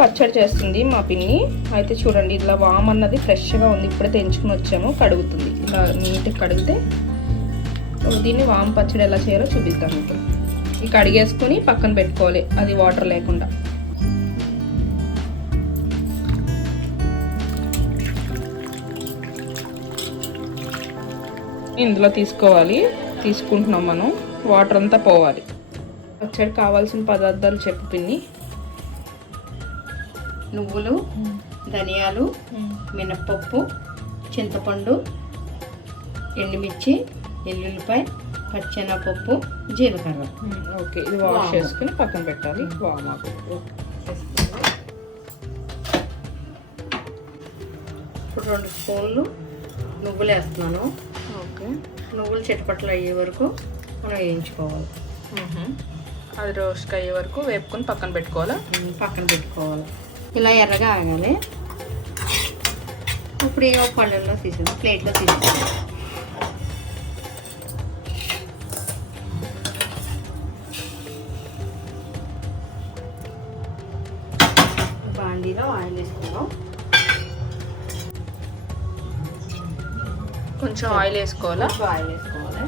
పచ్చడి చేస్తుంది మా పిన్ని. అయితే చూడండి, ఇట్లా వామ్ అన్నది ఫ్రెష్గా ఉంది, ఇప్పుడే తెంచుకుని వచ్చాము. కడుగుతుంది, ఇలా నీట్గా కడిగితే దీన్ని వామ్ పచ్చడి ఎలా చేయాలో చూపిస్తాను ఇప్పుడు. ఈ కడిగేసుకొని పక్కన పెట్టుకోవాలి, అది వాటర్ లేకుండా. ఇందులో తీసుకోవాలి, తీసుకుంటున్నాం మనం. వాటర్ అంతా పోవాలి. పచ్చడి కావాల్సిన పదార్థాలు చెప్పు పిన్ని. నువ్వులు, ధనియాలు, మినప్పప్పు, చింతపండు, ఎండుమిర్చి, ఎల్లుల్లిపాయ, పచ్చెనగపప్పు, జీలకర్ర. ఓకే, ఇది వాష్ చేసుకుని పక్కన పెట్టాలి. వామాకు 2 స్పూన్లు నువ్వులు వేస్తున్నాను. ఓకే, నువ్వులు చిటపట్లు అయ్యే వరకు మనం వేయించుకోవాలి. అది రోస్ట్కి అయ్యే వరకు వేపుకొని పక్కన పెట్టుకోవాలా? పక్కన పెట్టుకోవాలి. ఇలా ఎర్రగా ఆగాలి. ఇప్పుడు ఏ పళ్ళల్లో తీసేది, ప్లేట్లో తీసేది. బాండీలో ఆయిల్ వేసుకుందాం. కొంచెం ఆయిల్ వేసుకోవాలా? ఆయిల్ వేసుకోవాలి.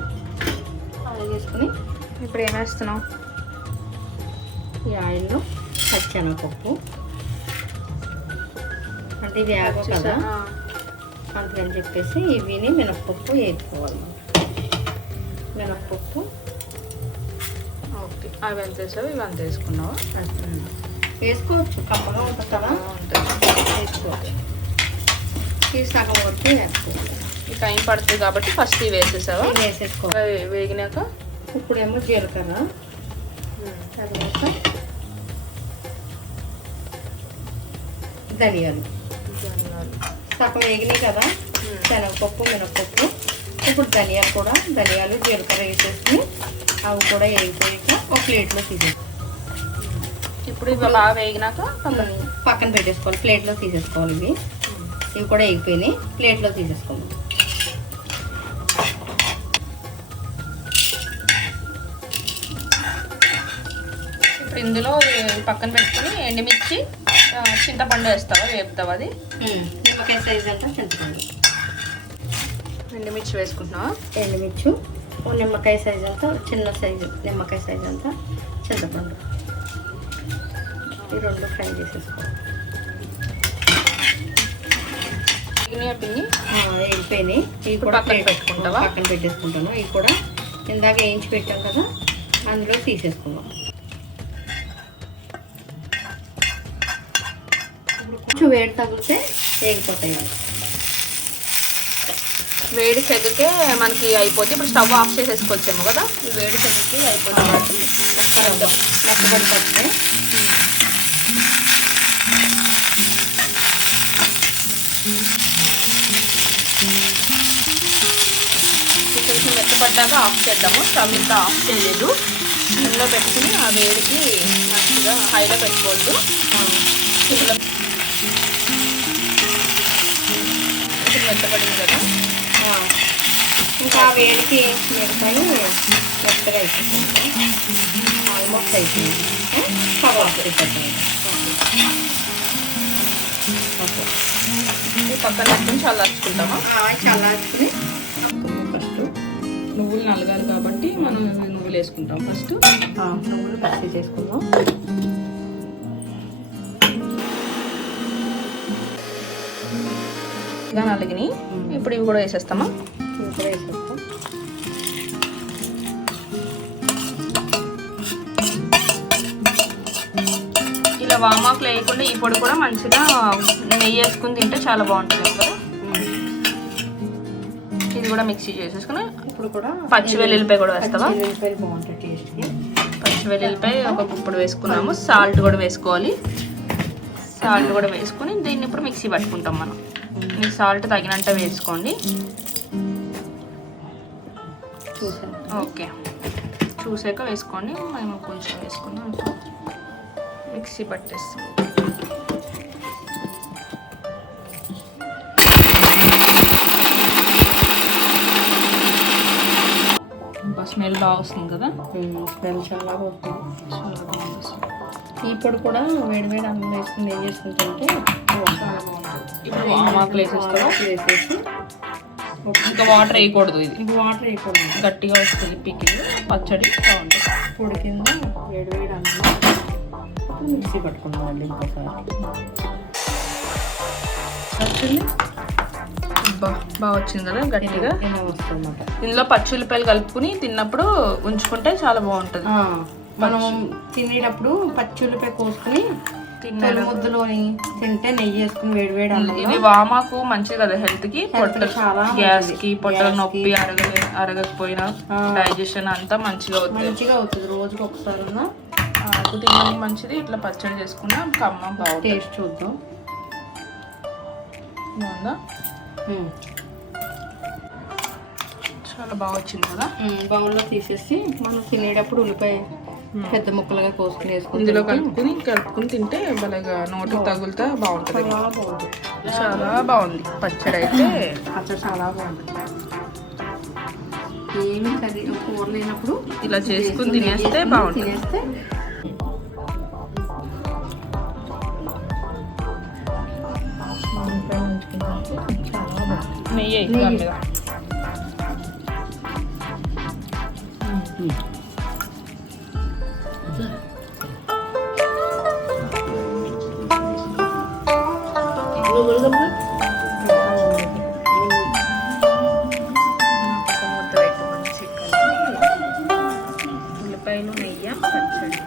ఆయిల్ వేసుకుని ఇప్పుడు ఏం వేస్తున్నావు? ఈ ఆయిల్లో పచ్చెనగపప్పు, అంటే ఇది వేగో కదా అందుకని చెప్పేసి ఇవిని మినప్పప్పు వేసుకోవాలి. మినప్పప్పు ఓకే, అవి ఎంత వేసావు, ఇవి అంత వేసుకున్నావా? వేసుకోవచ్చు, కమ్మగా ఉంటుంది కదా, వేసుకోవచ్చు. ఇది సగం వరకు వేసుకోవాలి. ఈ టైం పడుతుంది కాబట్టి ఫస్ట్ ఇవి వేసేసావా? వేసేసుకోవాలి. వేగినాక ఇప్పుడేమో జీలకర్ర, తర్వాత ధనియాలు. సగం వేగినాయి కదా, శనగపప్పు, మినపప్పు. ఇప్పుడు ధనియాలు జీలకర్ర వేసేసుకుని అవి కూడా వేగిపోయాక ఒక ప్లేట్లో తీసేసుకోవాలి. ఇప్పుడు ఇవి బాగా వేగినాక పక్కన పెట్టేసుకోవాలి, ప్లేట్లో తీసేసుకోవాలి. ఇవి కూడా వేగిపోయినాయి, ప్లేట్లో తీసేసుకోవాలి. ఇప్పుడు ఇందులో పక్కన పెట్టుకొని ఎండుమిర్చి, చింతపండు వేస్తావా, వేపుతావా? అది నిమ్మకాయ సైజ్ అంతా చింతపండు. ఎండుమిర్చి వేసుకుంటున్నావా? ఎండుమిర్చి, నిమ్మకాయ సైజ్ అంతా, చిన్న సైజు నిమ్మకాయ సైజ్ అంతా చింతపండు. ఈ 2 ఫ్రై చేసేసుకోవాలి. వేగిపోయినాయి. ఇవి కూడా పక్కన పెట్టేసుకుంటాను. ఇవి కూడా ఇందాక వేయించి పెట్టాం కదా, అందులో తీసేసుకుందాం. కొంచెం వేడి తగిలితే వేగిపోతాయి. వేడి సెగకే మనకి అయిపోతే ఇప్పుడు స్టవ్ ఆఫ్ చేసేసుకోవచ్చేమో కదా. ఈ వేడి సెగకి అయిపోతుంది కాబట్టి మెత్తబడి పడితే కొంచెం మెత్తపడ్డాక ఆఫ్ చేద్దాము. స్టవ్ ఇంత ఆఫ్ చేయలేదు, ఇందులో పెట్టుకుని ఆ వేడికి మంచిగా హైలో పెట్టుకోవద్దు. ఇందులో మెత్తపడింది కదా, ఇంకా వేడికి మిరపకాయలు మెత్తగా అయిపోతుంది. ఆల్మోస్ట్ అయిపోయింది. ఓకే, పక్కన పెట్టుకుని చల్లార్చుకుంటామా? చల్లార్చుకుని ఫస్ట్ నువ్వులు నలగాలి కాబట్టి మనం నువ్వులు వేసుకుంటాం. ఫస్ట్ నువ్వులు పచ్చి చేసుకుందాం. ఇలా నలిగినాయి. ఇప్పుడు ఇవి కూడా వేసేస్తామా? ఇవి కూడా వేసేస్తాం. ఇలా వామాకులు వేయకుండా ఈ పొడి కూడా మంచిగా నెయ్యి వేసుకుని తింటే చాలా బాగుంటుంది కదా. ఇది కూడా మిక్సీ చేసేసుకుని ఇప్పుడు కూడా పచ్చి వెల్లుల్లిపాయ కూడా వేస్తావా? వెల్లుల్లిపాయలు బాగుంటాయి టేస్ట్కి. పచ్చి వెల్లుల్లిపాయ ఒక గుప్పుడు వేసుకున్నాము. సాల్ట్ కూడా వేసుకోవాలి. సాల్ట్ కూడా వేసుకొని దీన్ని ఇప్పుడు మిక్సీ పట్టుకుంటాం మనం. మీకు సాల్ట్ తగినంత వేసుకోండి. ఓకే, చూసాక వేసుకోండి. మేము కొంచెం వేసుకున్నాం. ఇప్పుడు మిక్సీ పట్టేస్తాం. స్మెల్ బాగా వస్తుంది కదా. స్మెల్ చాలా బాగా వస్తుంది. చాలా బాగుంది. ఈ పొడి కూడా వేడివేడి అన్నం వేసుకుని నెయ్యి వేసుకుంటుంటే చాలా బాగుంటుంది. ఇప్పుడు ఆమాకులు వేసేస్తావా? వేసేసి ఇంకా వాటర్ వేయకూడదు, ఇది ఇంక వాటర్ వేయకూడదు, గట్టిగా వస్తుంది పికిల్ పచ్చడి బాగుంటుంది. పొడి కింద వేడివేడి అన్నం మిక్సీ పట్టుకుందాం మళ్ళీ ఇంకోసారి. వచ్చింది బాగా వచ్చింది కదా గట్టిగా. ఇలా వస్తుందన్నమాట. ఇందులో పచ్చి ఉల్లిపాయలు కలుపుకుని తిన్నప్పుడు ఉంచుకుంటే చాలా బాగుంటుంది. మనం తినేటప్పుడు పచ్చి ఉల్లిపాయ కోసుకుని తొలి ముద్దలోని తింటే నెయ్యి వేసుకుని వేడివేడి అన్నం. ఇది వామాకు మంచిది కదా హెల్త్ కి, చాలా గ్యాస్ కి, పొట్టల నొప్పి అరగకపోయినా డైజెషన్ అంతా మంచిగా అవుతుంది. రోజుకి ఒకసారి ఆకు తినడానికి మంచిది. ఇట్లా పచ్చడి చేసుకున్నా కమ్మ బాగుంటుంది. టేస్ట్ చూద్దాం. బాగుందా? చాలా బాగా వచ్చింది కదా. బౌల్లో తీసేసి మనం తినేటప్పుడు ఉల్లిపాయ పెద్ద ముక్కలుగా కోసుకుని వేసుకుని ఇందులో కలుపుకుని తింటే భలేగా నోటికి తగులుతా బాగుంటుంది. చాలా బాగుంది పచ్చడి అయితే. పచ్చడి చాలా బాగుంటుంది. ఏమి కర్రీ కూర లేనప్పుడు ఇలా చేసుకుని తినేస్తే బాగుంటుంది. నెయ్యి ఉల్లిపాయలు నెయ్యి పచ్చడి.